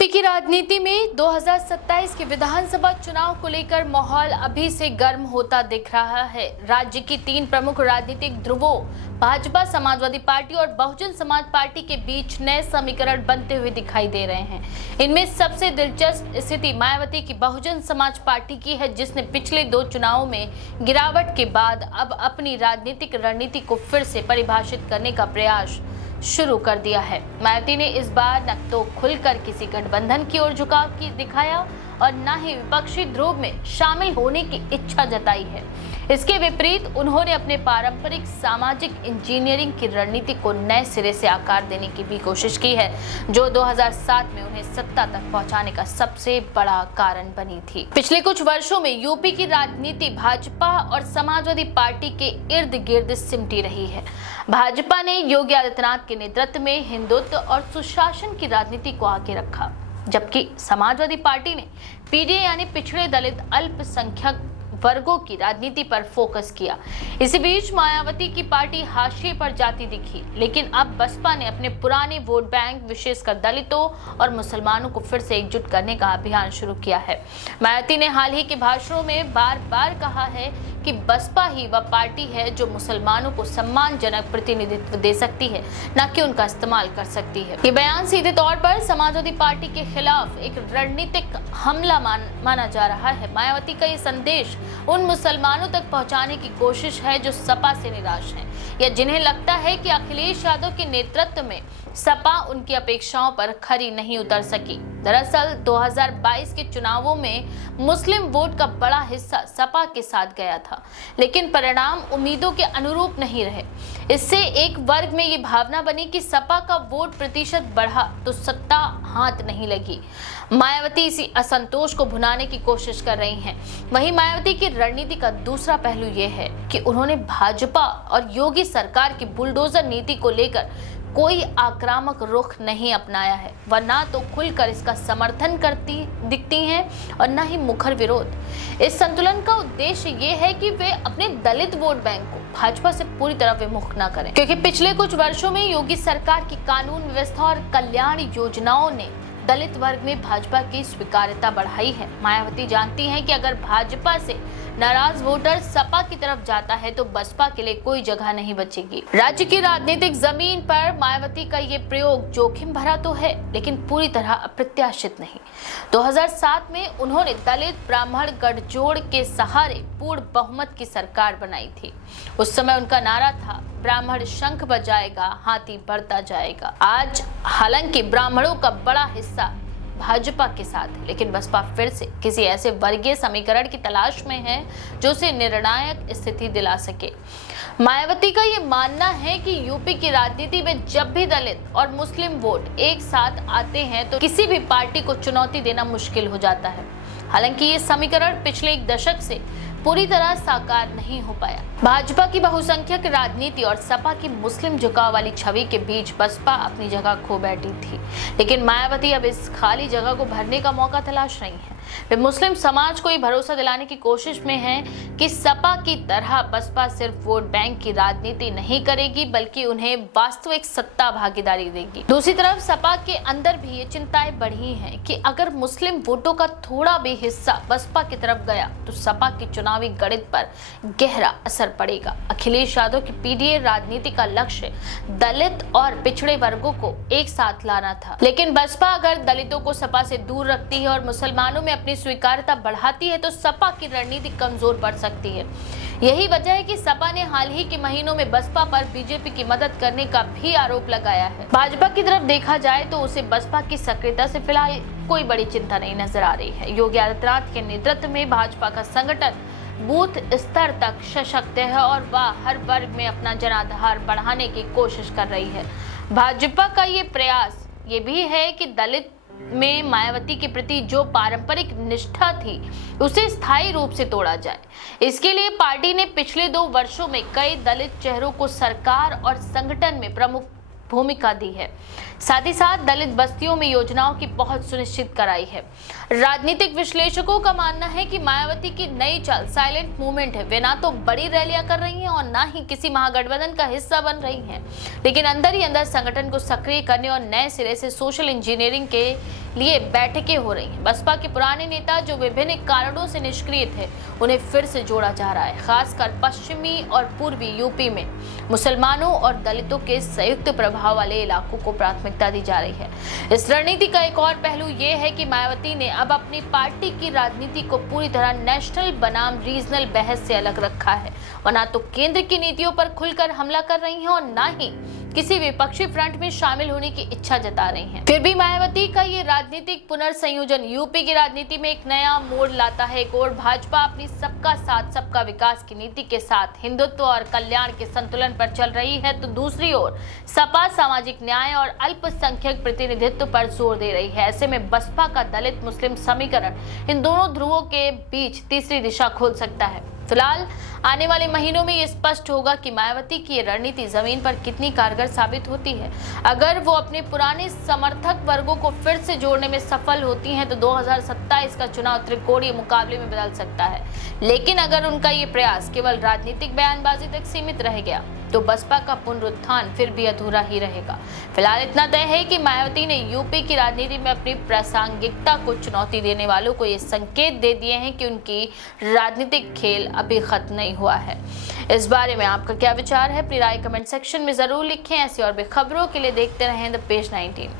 UP की राजनीति में 2027 के विधानसभा चुनाव को लेकर माहौल अभी से गर्म होता दिख रहा है। राज्य की तीन प्रमुख राजनीतिक ध्रुवों भाजपा, समाजवादी पार्टी और बहुजन समाज पार्टी के बीच नए समीकरण बनते हुए दिखाई दे रहे हैं। इनमें सबसे दिलचस्प स्थिति मायावती की बहुजन समाज पार्टी की है, जिसने पिछले 2 चुनावों में गिरावट के बाद अब अपनी राजनीतिक रणनीति को फिर से परिभाषित करने का प्रयास शुरू कर दिया है। मायावती ने इस बार न तो खुलकर किसी गठबंधन की ओर झुकाव दिखाया और न ही विपक्षी ध्रुव में शामिल होने की इच्छा जताई है। इसके विपरीत उन्होंने अपने पारंपरिक सामाजिक इंजीनियरिंग की रणनीति को नए सिरे से आकार देने की भी कोशिश की है, जो 2007 में उन्हें सत्ता तक पहुंचाने का सबसे बड़ा कारण बनी थी। पिछले कुछ वर्षों में यूपी की राजनीति भाजपा और समाजवादी पार्टी के इर्द गिर्द सिमटी रही है। भाजपा ने योगी आदित्यनाथ के नेतृत्व में हिंदुत्व और सुशासन की राजनीति को आगे रखा, जबकि समाजवादी पार्टी ने पीडीए यानी पिछड़े दलित अल्पसंख्यक वर्गों की राजनीति पर फोकस किया। इसी बीच मायावती की पार्टी हाशिए पर जाती दिखी, लेकिन अब बसपा ने अपने पुराने वोट बैंक विशेषकर दलितों और मुसलमानों को फिर से एकजुट करने का अभियान शुरू किया है। मायावती ने हाल ही के भाषणों में बार बार कहा है कि बसपा ही वह पार्टी है जो मुसलमानों को सम्मानजनक प्रतिनिधित्व दे सकती है, न कि उनका इस्तेमाल कर सकती है। ये बयान सीधे तौर पर समाजवादी पार्टी के खिलाफ एक रणनीतिक हमला माना जा रहा है। मायावती का ये संदेश उन मुसलमानों तक पहुंचाने की कोशिश है जो सपा से निराश हैं या जिन्हें लगता है कि अखिलेश यादव के नेतृत्व में सपा उनकी अपेक्षाओं पर खरी नहीं उतर सकी। दरअसल 2022 के चुनावों में मुस्लिम वोट का बड़ा हिस्सा सपा के साथ गया था, लेकिन परिणाम उम्मीदों के अनुरूप नहीं रहे। इससे एक वर्ग में ये भावना बनी कि सपा का वोट प्रतिशत बढ़ा तो सत्ता हाथ नहीं लगी। मायावती इसी असंतोष को भुनाने की कोशिश कर रही हैं। वहीं मायावती की रणनीति का दूसरा पहलू ये है कि उन्होंने भाजपा और योगी सरकार की बुलडोजर नीति को लेकर कोई आक्रामक रुख नहीं अपनाया है। वह ना तो खुलकर इसका समर्थन करती दिखती हैं और ना ही मुखर विरोध। इस संतुलन का उद्देश्य ये है कि वे अपने दलित वोट बैंक को भाजपा से पूरी तरह विमुख न करें, क्योंकि पिछले कुछ वर्षों में योगी सरकार की कानून व्यवस्था और कल्याण योजनाओं ने दलित वर्ग में भाजपा की स्वीकार्यता बढ़ाई है। मायावती जानती हैं कि अगर भाजपा से नाराज वोटर सपा की तरफ जाता है तो बसपा के लिए कोई जगह नहीं बचेगी। राज्य की राजनीतिक जमीन पर मायावती का ये प्रयोग जोखिम भरा तो है, लेकिन पूरी तरह अप्रत्याशित नहीं। 2007 में उन्होंने दलित ब्राह्मण गठजोड़ के सहारे पूर्ण बहुमत की सरकार बनाई थी। उस समय उनका नारा था, ब्राह्मण शंख बजाएगा, हाथी बढ़ता जाएगा। आज हालांकि ब्राह्मणों का बड़ा हिस्सा भाजपा के साथ है, लेकिन बसपा फिर से किसी ऐसे वर्गीय समीकरण की तलाश में है जो उसे निर्णायक स्थिति दिला सके। मायावती का ये मानना है कि यूपी की राजनीति में जब भी दलित और मुस्लिम वोट एक साथ आते हैं तो किसी भी पार्टी को चुनौती देना मुश्किल हो जाता है। हालांकि ये समीकरण पिछले 1 दशक से पूरी तरह साकार नहीं हो पाया। भाजपा की बहुसंख्यक राजनीति और सपा की मुस्लिम झुकाव वाली छवि के बीच बसपा अपनी जगह खो बैठी थी, लेकिन मायावती अब इस खाली जगह को भरने का मौका तलाश रही हैं। वे मुस्लिम समाज को ये भरोसा दिलाने की कोशिश में हैं कि सपा की तरह बसपा सिर्फ वोट बैंक की राजनीति नहीं करेगी, बल्कि उन्हें वास्तविक सत्ता भागीदारी देगी। दूसरी तरफ सपा के अंदर भी ये चिंताएं बढ़ी हैं कि अगर मुस्लिम वोटों का थोड़ा भी हिस्सा बसपा की तरफ गया तो सपा की चुनावी गणित पर गहरा असर पड़ेगा। अखिलेश यादव की पीडीए राजनीति का लक्ष्य दलित और पिछड़े वर्गों को एक साथ लाना था, लेकिन बसपा अगर दलितों को सपा से दूर रखती है और मुसलमानों में अपनी स्वीकार्यता बढ़ाती है तो सपा की रणनीति कमजोर पड़ सकती है। यही वजह है कि सपा ने हाल ही के महीनों में बसपा पर बीजेपी की मदद करने का भी आरोप लगाया है। भाजपा की तरफ देखा जाए तो उसे बसपा की सक्रियता से फिलहाल कोई बड़ी चिंता नहीं नजर आ रही है। योगी आदित्यनाथ के नेतृत्व में भाजपा का संगठन बूथ स्तर तक सशक्त है और वह हर वर्ग में अपना जनाधार बढ़ाने की कोशिश कर रही है। भाजपा का ये प्रयास ये भी है कि दलित में मायावती के प्रति जो पारंपरिक निष्ठा थी उसे स्थायी रूप से तोड़ा जाए। इसके लिए पार्टी ने पिछले 2 वर्षों में कई दलित चेहरों को सरकार और संगठन में प्रमुख भूमिका दी है। साथ ही साथ दलित बस्तियों में योजनाओं की पहुंच सुनिश्चित कराई है। राजनीतिक विश्लेषकों का मानना है कि मायावती की नई चाल साइलेंट मूवमेंट है। वे ना तो बड़ी रैलियां कर रही हैं और ना ही किसी महागठबंधन का हिस्सा बन रही हैं, लेकिन अंदर ही अंदर संगठन को सक्रिय करने और नए सिरे से सोशल इंजीनियरिंग के लिए बैठकें हो रही हैं। बसपा के पुराने नेता जो विभिन्न कारणों से निष्क्रिय थे, उन्हें फिर से जोड़ा जा रहा है। खासकर पश्चिमी और पूर्वी यूपी में मुसलमानों और दलितों के संयुक्त प्रभाव वाले इलाकों को प्राथमिकता दी जा रही है। इस रणनीति का एक और पहलू ये है कि मायावती ने अब अपनी पार्टी की राजनीति को पूरी तरह नेशनल बनाम रीजनल बहस से अलग रखा है। और ना तो केंद्र की नीतियों पर खुलकर हमला कर रही हैं और ना ही किसी विपक्षी फ्रंट में शामिल होने की इच्छा जता रही हैं। फिर भी मायावती का ये राजनीतिक पुनर्संयोजन यूपी की राजनीति में एक नया मोड़ लाता है। एक और भाजपा अपनी सबका साथ सबका विकास की नीति के साथ हिंदुत्व और कल्याण के संतुलन पर चल रही है, तो दूसरी ओर सपा सामाजिक न्याय और अल्पसंख्यक प्रतिनिधित्व पर जोर दे रही है। ऐसे में बसपा का दलित मुस्लिम समीकरण इन दोनों ध्रुवों के बीच तीसरी दिशा खोल सकता है। फिलहाल आने वाले महीनों में ये स्पष्ट होगा कि मायावती की ये रणनीति जमीन पर कितनी कारगर साबित होती है। अगर वो अपने पुराने समर्थक वर्गों को फिर से जोड़ने में सफल होती हैं तो 2027 का चुनाव त्रिकोणीय मुकाबले में बदल सकता है। लेकिन अगर उनका ये प्रयास केवल राजनीतिक बयानबाजी तक सीमित रह गया तो बसपा का पुनरुत्थान फिर भी अधूरा ही रहेगा। फिलहाल इतना तय है कि मायावती ने यूपी की राजनीति में अपनी प्रासंगिकता को चुनौती देने वालों को ये संकेत दे दिए हैं कि उनकी राजनीतिक खेल अभी खत्म नहीं हुआ है। इस बारे में आपका क्या विचार है? अपनी राय कमेंट सेक्शन में जरूर लिखें। ऐसी और भी खबरों के लिए देखते रहें द पेज 19।